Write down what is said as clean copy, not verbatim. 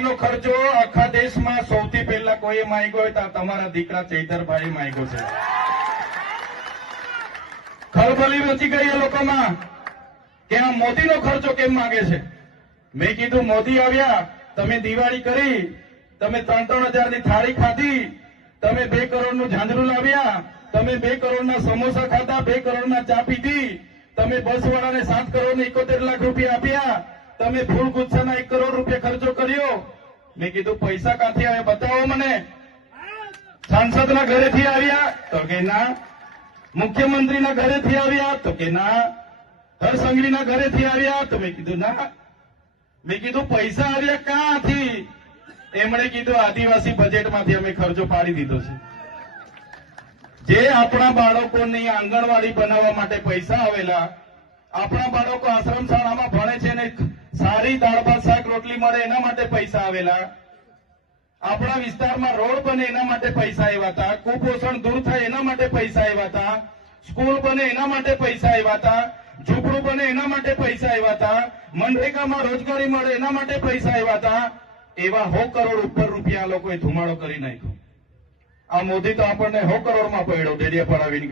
નો ખર્ચો આખા દેશમાં સૌથી પહેલા કોઈ માંગ્યો હોય તો તમારા દીકરા ચૈતરભાઈ માંગ્યો છે। ખળભળી મચી ગઈ એ લોકોમાં કે આ મોદીનો ખર્ચો કેમ માંગે છે। મેં કીધું મોદી આવ્યા, તમે દિવાળી કરી, તમે 3-3 હજારની થાળી ખાધી, તમે 2 કરોડનું ઝાંઝરું લાવ્યા, તમે 2 કરોડના સમોસા ખાધા, 2 કરોડના ચા પીધી, તમે બસવાળાને 7 કરોડ ને 71 લાખ રૂપિયા આપ્યા, તમે ફૂલ ગુચ્છાના 1 કરોડ રૂપિયા ખર્ચો કર્યો। મેં કીધું પૈસા ક્યાંથી આવે બતાવો મને। સાંસદના ઘરેથી આવ્યા તો કે ના, મુખ્યમંત્રીના ઘરેથી આવ્યા તો કે ના, હરસંઘવીના ઘરેથી આવ્યા તો મેં કીધું ના। મેં કીધું પૈસા આવ્યા ક્યાંથી? એમણે કીધું આદિવાસી બજેટમાંથી અમે ખર્ચો પાડી દીધો છે। જે આપણા બાળકોની આંગણવાડી બનાવવા માટે પૈસા આવેલા, આપણા બાળકો આશ્રમ શાળામાં ભણે છે ને સારી દાળ ભાત શાક રોટલી મળે એના માટે પૈસા આવેલા, આપણા વિસ્તારમાં રોડ બને એના માટે પૈસા આવ્યા હતા, કુપોષણ દૂર થાય એના માટે પૈસા આવ્યા હતા, સ્કૂલ બને એના માટે પૈસા આવ્યા હતા, ઝૂંપડું બને એના માટે પૈસા આવ્યા હતા, મનરેગામાં રોજગારી મળે એના માટે પૈસા આવ્યા હતા। એવા 100 કરોડ ઉપર રૂપિયા લોકોએ ધુમાડો કરી નાખ્યો। આ મોદી તો આપણને 100 કરોડમાં પડ્યો, ડેડિયા પડાવીને।